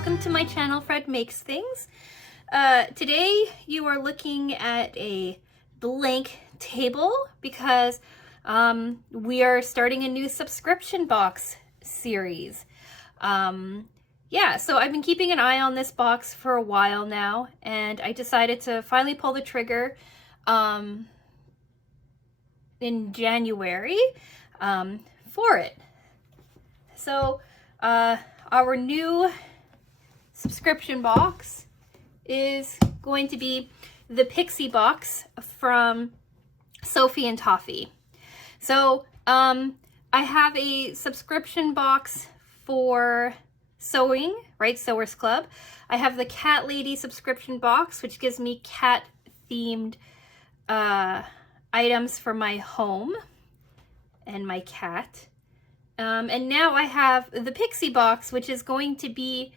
welcome to my channel, Fred Makes Things. Today you are looking at a blank table because we are starting a new subscription box series. Yeah, so I've been keeping an eye on this box for a while now, and I decided to finally pull the trigger in January for it. So our new subscription box is going to be the Pixie box from Sophie and Toffee. So I have a subscription box for sewing, right? Sewers Club. I have the Cat Lady subscription box, which gives me cat themed items for my home and my cat. And now I have the Pixie box, which is going to be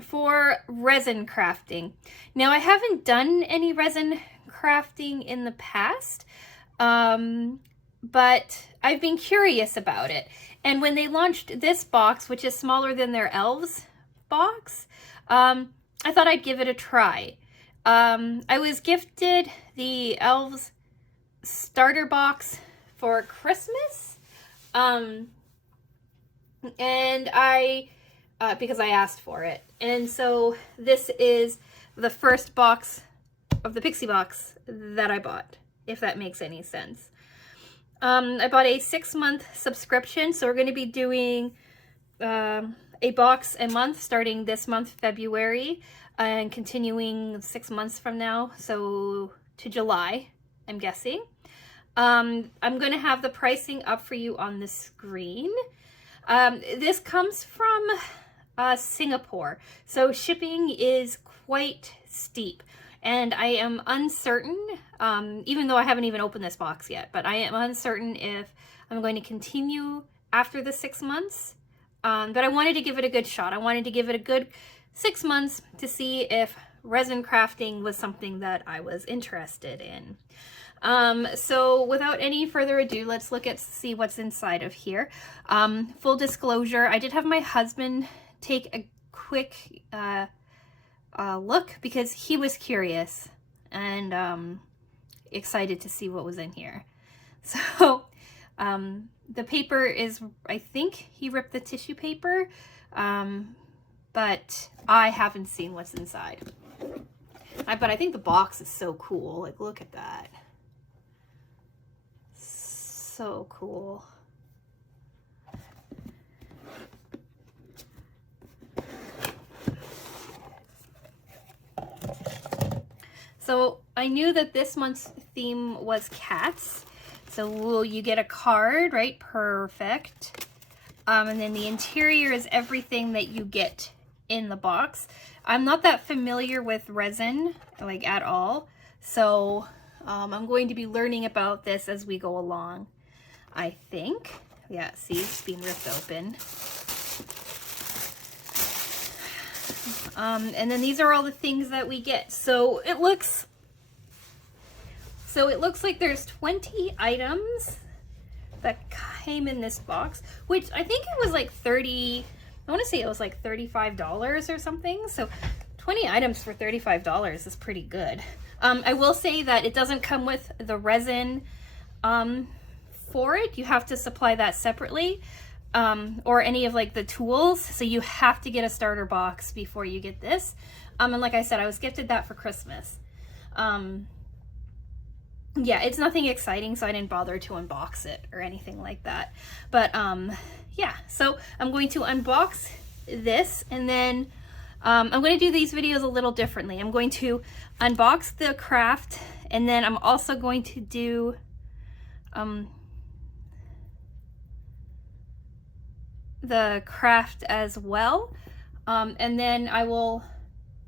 for resin crafting. Now, I haven't done any resin crafting in the past, but I've been curious about it. And when they launched this box, which is smaller than their Elves box, I thought I'd give it a try. I was gifted the Elves starter box for Christmas, and because I asked for it. And so this is the first box of the Pixie box that I bought, if that makes any sense. I bought a 6-month subscription, so we're going to be doing a box a month starting this month, February, and continuing 6 months from now, so to July, I'm guessing. I'm going to have the pricing up for you on the screen. This comes from Singapore, so shipping is quite steep, and I am uncertain, even though I haven't even opened this box yet, but I am uncertain if I'm going to continue after the 6 months, but I wanted to give it a good shot. I wanted to give it a good 6 months to see if resin crafting was something that I was interested in. So without any further ado, let's see what's inside of here. Full disclosure, I did have my husband take a quick look because he was curious and excited to see what was in here. So the paper is, I think he ripped the tissue paper, but I haven't seen what's inside. But I think the box is so cool. Like, look at that. So cool. So I knew that this month's theme was cats. So will you get a card, right? Perfect. And then the interior is everything that you get in the box. I'm not that familiar with resin, like, at all. So I'm going to be learning about this as we go along, I think. Yeah, see, it's being ripped open. And then these are all the things that we get. So it looks like there's 20 items that came in this box, which I think it was like I want to say it was like $35 or something. So 20 items for $35 is pretty good. I will say that it doesn't come with the resin for it. You have to supply that separately, or any of like the tools. So you have to get a starter box before you get this. And like I said, I was gifted that for Christmas. Yeah, it's nothing exciting, so I didn't bother to unbox it or anything like that. But yeah, so I'm going to unbox this, and then I'm going to do these videos a little differently. I'm going to unbox the craft, and then I'm also going to do the craft as well, and then I will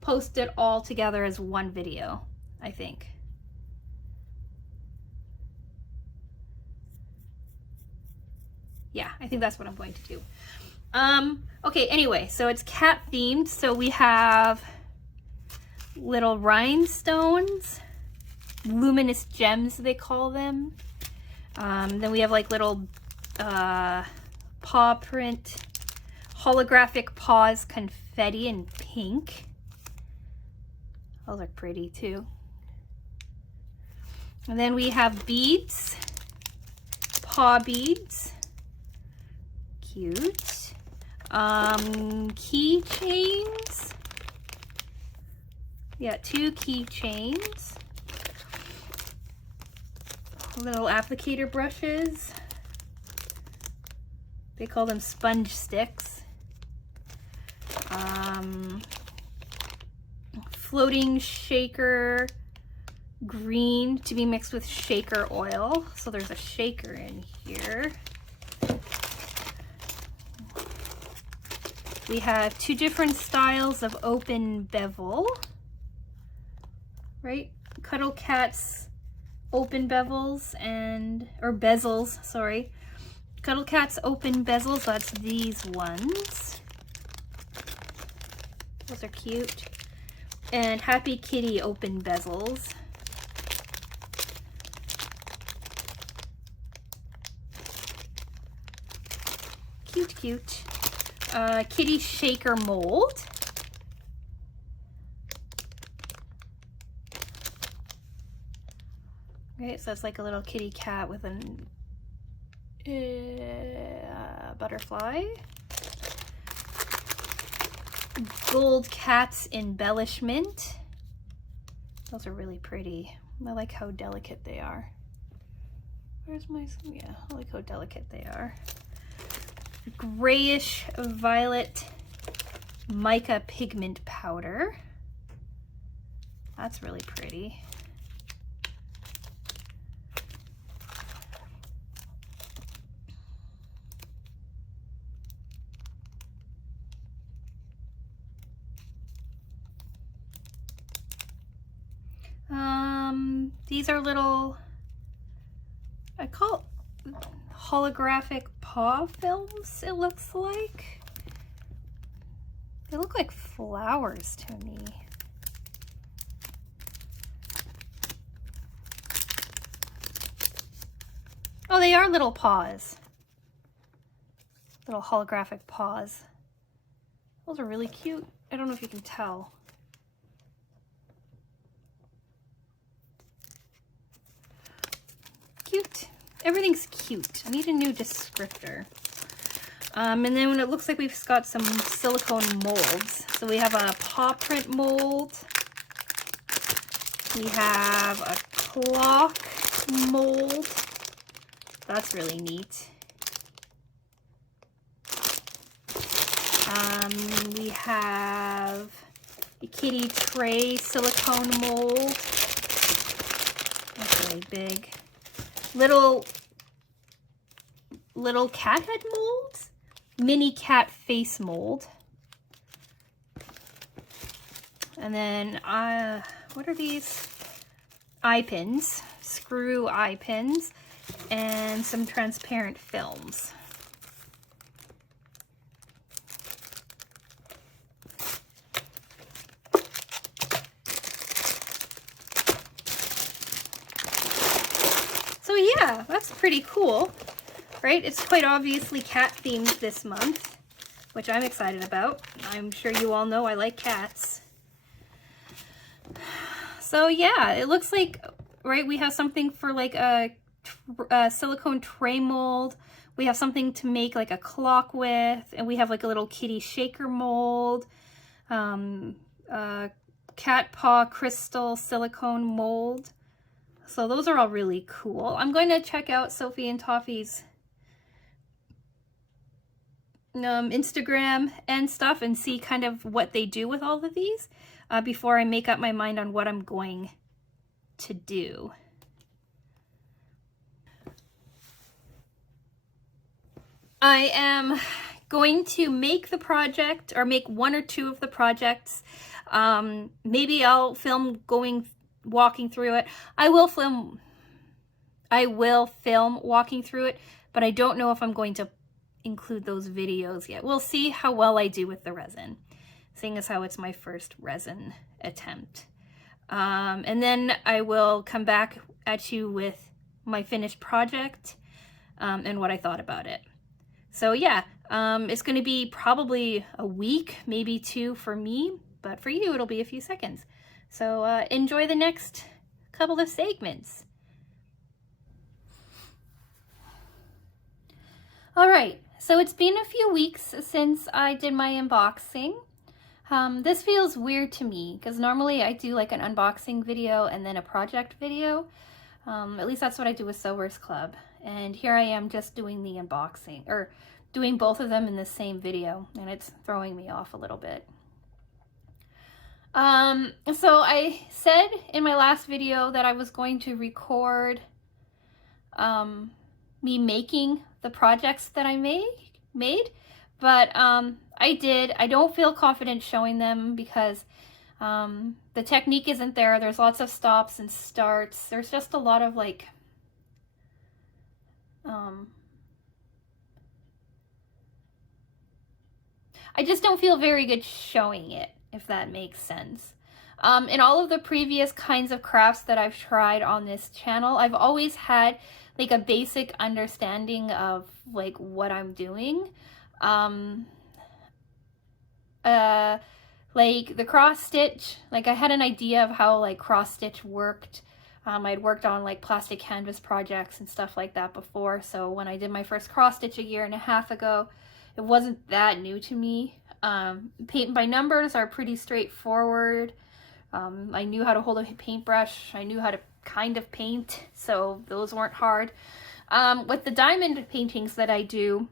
post it all together as one video, I think. Yeah, I think that's what I'm going to do. Okay, anyway, so it's cat themed. So we have little rhinestones, luminous gems, they call them. Then we have like little paw print holographic paws confetti in pink. Those are pretty too. And then we have beads, paw beads, cute. Keychains. Yeah, 2 keychains. Little applicator brushes. They call them sponge sticks. Floating shaker green to be mixed with shaker oil. So there's a shaker in here. We have 2 different styles of open bevel, right? Cuddle Cat's open bevels or bezels, sorry. Cuddle Cat's open bezels, that's these ones. Those are cute. And Happy Kitty open bezels. Cute, cute. Kitty shaker mold. Okay, so it's like a little kitty cat with a butterfly. Gold Cat's embellishment. Those are really pretty. I like how delicate they are. Where's my, yeah, I like how delicate they are. Grayish violet mica pigment powder. That's really pretty. These are little, I call it holographic paw films, it looks like. They look like flowers to me. Oh, they are little paws. Little holographic paws. Those are really cute. I don't know if you can tell. Cute. Everything's cute. I need a new descriptor. And then it looks like we've got some silicone molds. So we have a paw print mold. We have a clock mold. That's really neat. We have a kitty tray silicone mold. That's really big. Little cat head molds. Mini cat face mold. And then, what are these? Eye pins. Screw eye pins. And some transparent films. So yeah, that's pretty cool, right? It's quite obviously cat themed this month, which I'm excited about. I'm sure you all know I like cats. So yeah, it looks like, right, we have something for like a silicone tray mold. We have something to make like a clock with, and we have like a little kitty shaker mold, cat paw crystal silicone mold. So those are all really cool. I'm going to check out Sophie and Toffee's Instagram and stuff and see kind of what they do with all of these before I make up my mind on what I'm going to do. I am going to make the project, or make 1 or 2 of the projects. Maybe I'll film walking through it. I will film walking through it, but I don't know if I'm going to include those videos yet. We'll see how well I do with the resin, seeing as how it's my first resin attempt. And then I will come back at you with my finished project and what I thought about it. So yeah, It's going to be probably a week, maybe 2 for me, but for you it'll be a few seconds. So enjoy the next couple of segments. All right, so it's been a few weeks since I did my unboxing. This feels weird to me because normally I do like an unboxing video and then a project video. At least that's what I do with Sewers Club. And here I am just doing the unboxing, or doing both of them in the same video, and it's throwing me off a little bit. So I said in my last video that I was going to record me making the projects that I made, but I did. I don't feel confident showing them because the technique isn't there. There's lots of stops and starts. There's just a lot of like I just don't feel very good showing it, if that makes sense. In all of the previous kinds of crafts that I've tried on this channel, I've always had like a basic understanding of like what I'm doing. Like the cross stitch, like I had an idea of how like cross stitch worked. I'd worked on like plastic canvas projects and stuff like that before, so when I did my first cross stitch 1.5 years ago, it wasn't that new to me. Paint by numbers are pretty straightforward. I knew how to hold a paintbrush. I knew how to kind of paint, so those weren't hard. With the diamond paintings that I do,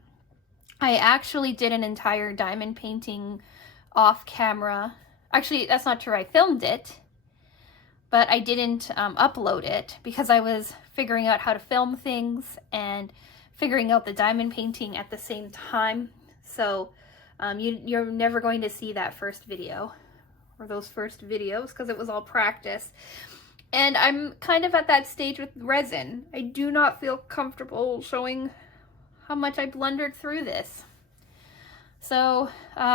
I actually did an entire diamond painting off camera. Actually, that's not true. I filmed it, but I didn't upload it because I was figuring out how to film things and figuring out the diamond painting at the same time. So you're never going to see that first video or those first videos because it was all practice. And I'm kind of at that stage with resin. I do not feel comfortable showing how much I blundered through this. So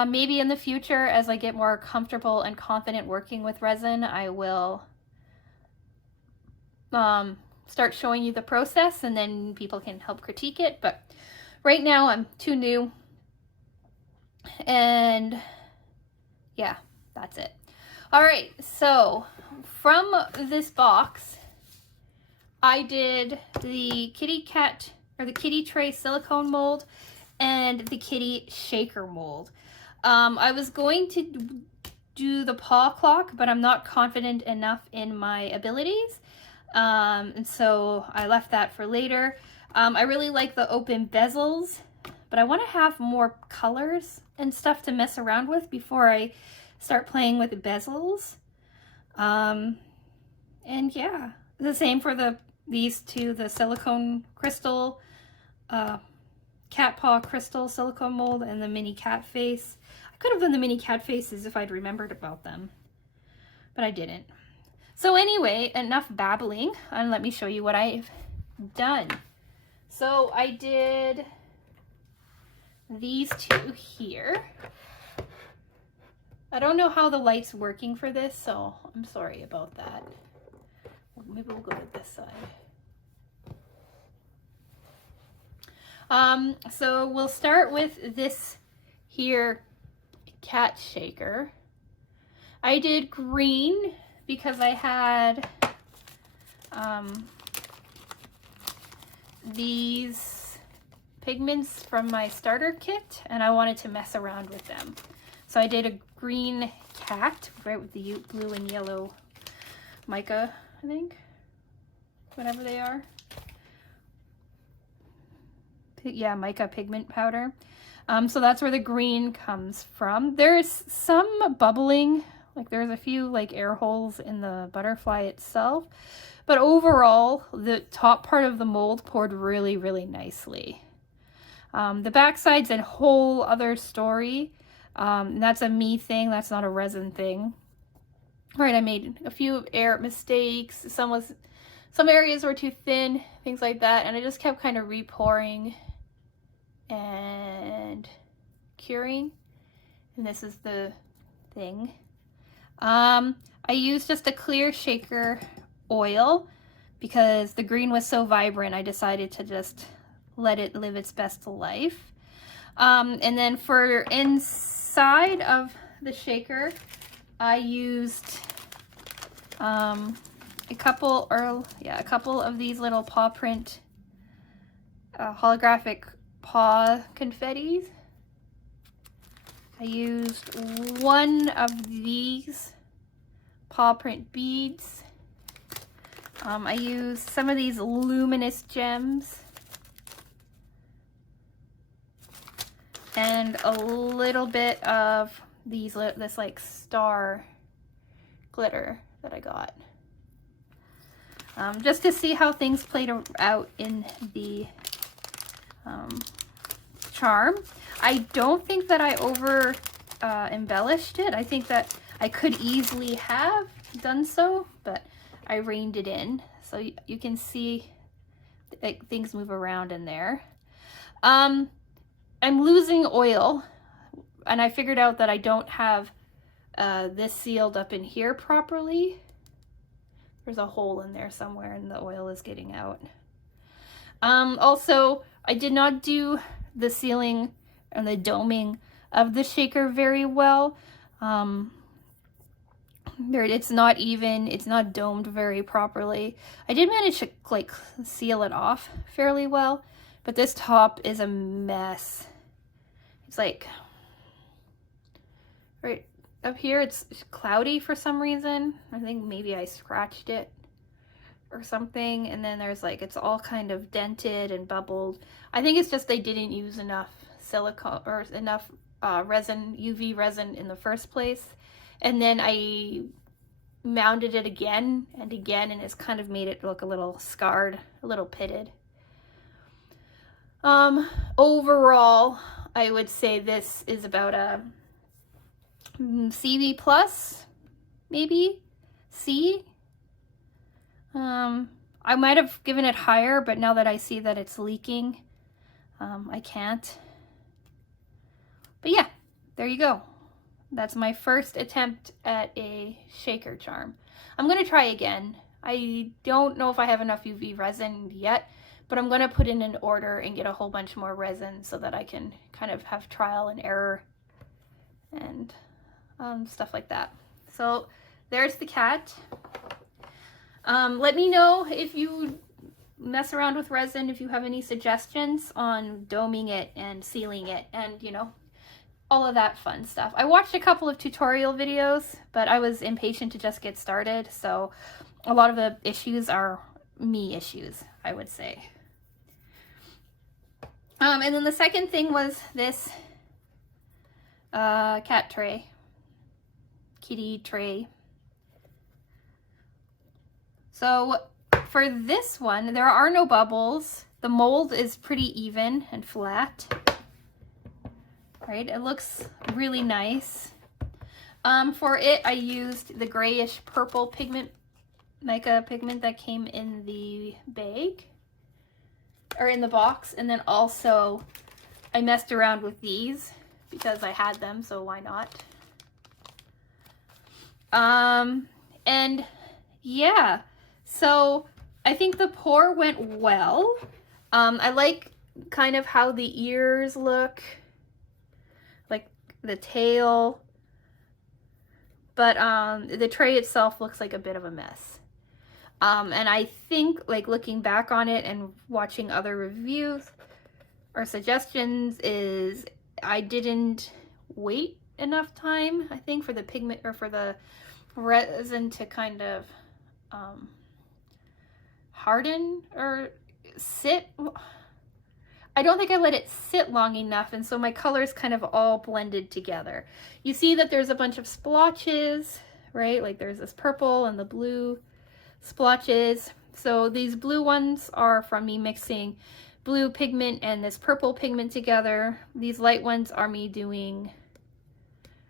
maybe in the future, as I get more comfortable and confident working with resin, I will start showing you the process and then people can help critique it. But right now I'm too new. And yeah, that's it. All right, so from this box, I did the kitty cat, or the kitty tray silicone mold and the kitty shaker mold. I was going to do the paw clock, but I'm not confident enough in my abilities. And so I left that for later. I really like the open bezels, but I want to have more colors and stuff to mess around with before I start playing with the bezels. And yeah, the same for these two, the silicone crystal, cat paw crystal silicone mold and the mini cat face. I could have done the mini cat faces if I'd remembered about them, but I didn't. So anyway, enough babbling, and let me show you what I've done. So I did these two here. I don't know how the light's working for this, so I'm sorry about that. Maybe we'll go with this side. So we'll start with this here cat shaker. I did green because I had these pigments from my starter kit and I wanted to mess around with them. So I did a green cat, right, with the blue and yellow mica, I think, whatever they are. Yeah, mica pigment powder. So that's where the green comes from. There's some bubbling, like there's a few like air holes in the butterfly itself, but overall the top part of the mold poured really, really nicely. The backside's a whole other story. That's a me thing, that's not a resin thing. All right, I made a few air mistakes. Some areas were too thin, things like that, and I just kept kind of re-pouring and curing. And this is the thing. I used just a clear shaker oil because the green was so vibrant. I decided to just let it live its best life. And then for inside of the shaker, I used a couple of these little paw print holographic paw confettis. I used one of these paw print beads. I used some of these luminous gems and a little bit of this like star glitter that I got, just to see how things played out in the charm. I don't think that I over embellished it. I think that I could easily have done so, but I reined it in so you can see like things move around in there. I'm losing oil, and I figured out that I don't have this sealed up in here properly. There's a hole in there somewhere and the oil is getting out. Also, I did not do the sealing and the doming of the shaker very well. It's not even, it's not domed very properly. I did manage to like seal it off fairly well, but this top is a mess. It's like right up here, it's cloudy for some reason. I think maybe I scratched it or something, and then there's like, it's all kind of dented and bubbled. I think it's just they didn't use enough silicone or enough resin, UV resin in the first place, and then I mounted it again and again, and it's kind of made it look a little scarred, a little pitted. Overall, I would say this is about a CB plus, maybe C. I might have given it higher, but now that I see that it's leaking, I can't. But yeah, there you go. That's my first attempt at a shaker charm. I'm going to try again. I don't know if I have enough UV resin yet, but I'm going to put in an order and get a whole bunch more resin so that I can kind of have trial and error and stuff like that. So there's the cat. Let me know if you mess around with resin, if you have any suggestions on doming it and sealing it and, you know, all of that fun stuff. I watched a couple of tutorial videos, but I was impatient to just get started, so a lot of the issues are me issues, I would say. And then the second thing was this cat tray, kitty tray. So for this one, there are no bubbles. The mold is pretty even and flat. Right, it looks really nice. For it, I used the grayish purple pigment, mica pigment that came in the bag, or in the box, and then also I messed around with these because I had them, so why not? And yeah, so I think the pour went well. I like kind of how the ears look, like the tail, but the tray itself looks like a bit of a mess. And I think, like, looking back on it and watching other reviews or suggestions, is I didn't wait enough time, I think, for the pigment or for the resin to kind of harden or sit. I don't think I let it sit long enough, and so my colors kind of all blended together. You see that there's a bunch of splotches, right? Like there's this purple and the blue splotches. So these blue ones are from me mixing blue pigment and this purple pigment together. These light ones are me doing,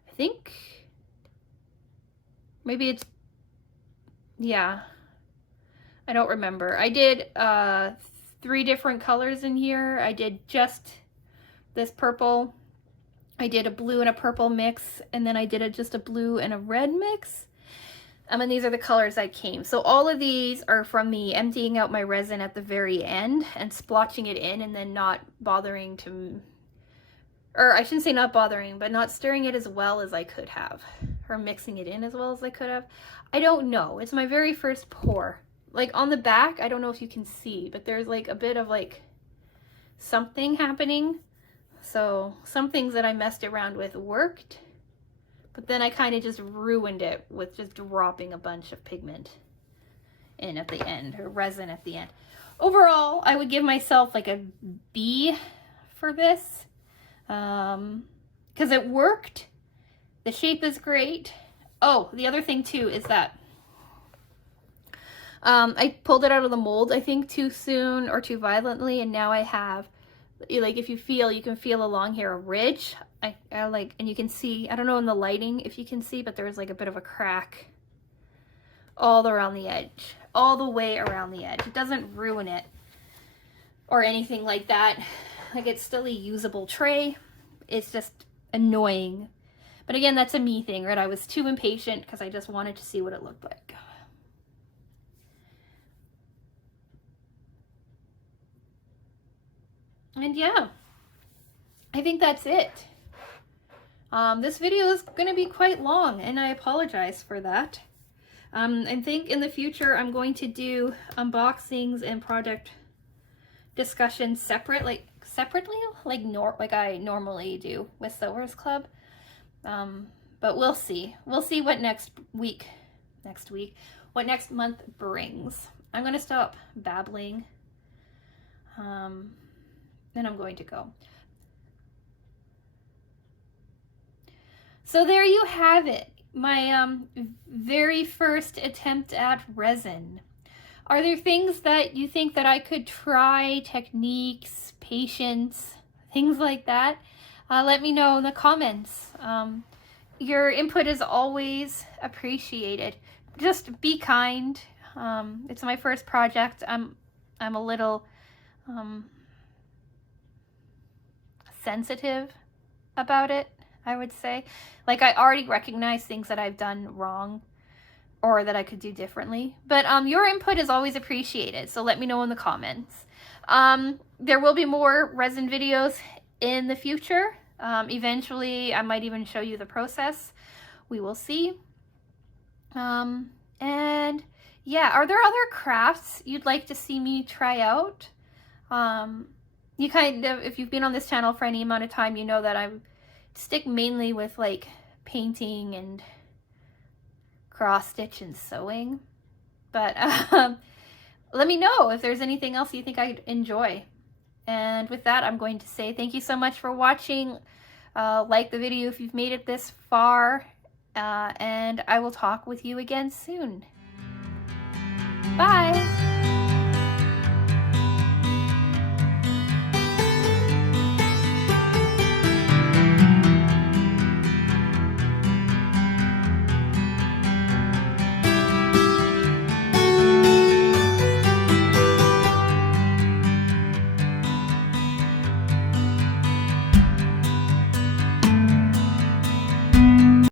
I think, maybe it's, yeah, I don't remember. I did 3 different colors in here. I did just this purple, I did a blue and a purple mix, and then I did just a blue and a red mix. And these are the colors that came. So all of these are from me emptying out my resin at the very end and splotching it in, and then not bothering to or I shouldn't say not bothering, but not stirring it as well as I could have, or mixing it in as well as I could have. I don't know. It's my very first pour. Like on the back, I don't know if you can see, but there's like a bit of like something happening. So some things that I messed around with worked, but then I kind of just ruined it with just dropping a bunch of pigment in at the end, or resin at the end. Overall, I would give myself like a B for this, because it worked. The shape is great. Oh, the other thing too is that I pulled it out of the mold, I think, too soon or too violently, and now I have, like, if you feel, you can feel along here a ridge. I like, and you can see, I don't know in the lighting if you can see, but there's like a bit of a crack all around the edge, all the way around the edge. It doesn't ruin it or anything like that. Like, it's still a usable tray. It's just annoying. But again, that's a me thing, right? I was too impatient because I just wanted to see what it looked like. And yeah, I think that's it. This video is going to be quite long, and I apologize for that. I think in the future I'm going to do unboxings and project discussions separately, like I normally do with Sewers Club. But we'll see. We'll see what next month brings. I'm going to stop babbling. Then I'm going to go. So there you have it. My very first attempt at resin. Are there things that you think that I could try, techniques, patience, things like that? Let me know in the comments. Your input is always appreciated. Just be kind. It's my first project. I'm a little sensitive about it, I would say. Like, I already recognize things that I've done wrong or that I could do differently. But your input is always appreciated, so let me know in the comments. There will be more resin videos in the future. Eventually, I might even show you the process. We will see. And yeah, are there other crafts you'd like to see me try out? You kind of, if you've been on this channel for any amount of time, you know that I stick mainly with like painting and cross stitch and sewing. But let me know if there's anything else you think I'd enjoy. And with that, I'm going to say thank you so much for watching. Like the video if you've made it this far, and I will talk with you again soon. Bye!